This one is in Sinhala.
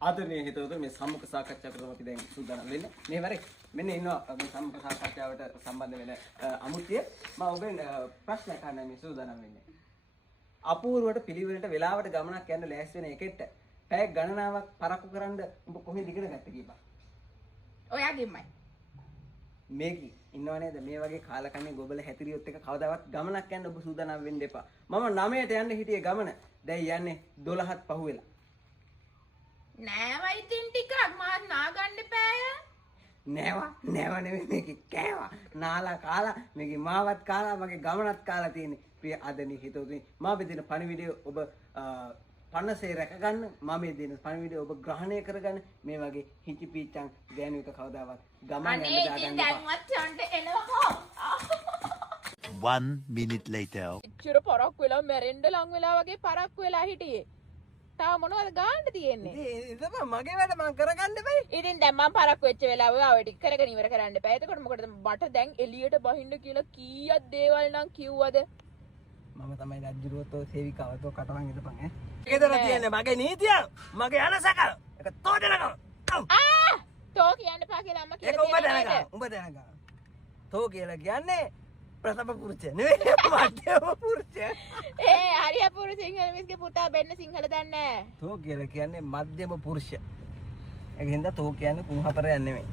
ආදරණීය හිතවතුනි මේ සම්මුඛ සාකච්ඡාවකට අපි දැන් සූදානම් වෙන්නේ. මේ වරේ මෙන්න ඉන්නවා මේ සම්මුඛ සාකච්ඡාවට සම්බන්ධ වෙන අමුත්‍ය මම ඔබෙන් ප්‍රශ්නයක් අහන්න මේ සූදානම් වෙන්නේ. අපූර්වට පිළිවෙලට වෙලාවට ගමනක් යන්න ලෑස්ති වෙන එකෙක්ට පැය ගණනාවක් පරක්කු කරන්න ඔබ කොහෙද ඉගෙන ගත්තේ කීපා? ඔයාගෙමයි. මේකි ඉන්නව නේද මේ වගේ කාලකන්ණි ගොබල හැතිරියොත් එක කවදාවත් ගමනක් යන්න ඔබ සූදානම් වෙන්න එපා. මම 9ට යන්න හිටියේ ගමන. දැන් යන්නේ 12ත් පහුවෙලා. නෑවා ඉතින් ටිකක් මාත් නාගන්න එපාය. නෑව නෙවෙයි මේක කෑවා. නාලා කාලා මේකේ මාවත් කාලා මගේ ගමනත් කාලා තියෙන්නේ. ප්‍රිය ආදරණීය හිතවතුනි මා බෙදෙන පණිවිඩය ඔබ පන්නසේ රැක ගන්න. මා මේ දෙන පණිවිඩය ඔබ ග්‍රහණය කරගන්න. මේ වගේ හිචි පීචං ගෑනු එක කවදාවත් ගමන් යන්න දාගන්න එපා. දැන්වත් යන්න එනවා. 1 minute later. ඉච්චර පරක් වෙලා මැරෙන්න ලං වෙලා වගේ පරක් වෙලා හිටියේ. තාම මොනවද ගාන්න තියෙන්නේ? ඉතින් මගේ වැඩ මම කරගන්න බෑ. ඉතින් දැන් මම පරක් වෙච්ච වෙලාව ඔය ටික කරගෙන ඉවර කරන්න එපා. එතකොට මොකටද මට දැන් එළියට බහින්න කියලා කීයක් දේවල් නම් කිව්වද? මම තමයි රජුරුවතෝ සේවිකාවතෝ කටවන් ඉදපන් ඈ. ඒකදර තියන්නේ මගේ නීතිය. මගේ අනසක. ඒක තෝ දෙනකම්. තෝ කියන්න එපා කියලා අම්මා ඒක කියලා උඹ දැනගන්න. උඹ දැනගන්න. තෝ කියලා කියන්නේ ප්‍රථම පුරුෂය නෙවෙයි මධ්‍යම පුරුෂය. හරිය පුරු සිංහල මිස්ගේ පුතා බෙන්න සිංහල දන්නේ නැහැ. තෝ කියලා කියන්නේ මධ්‍යම පුරුෂය. ඒකින්ද තෝ කියන්නේ කුණහතරයක් නෙමෙයි.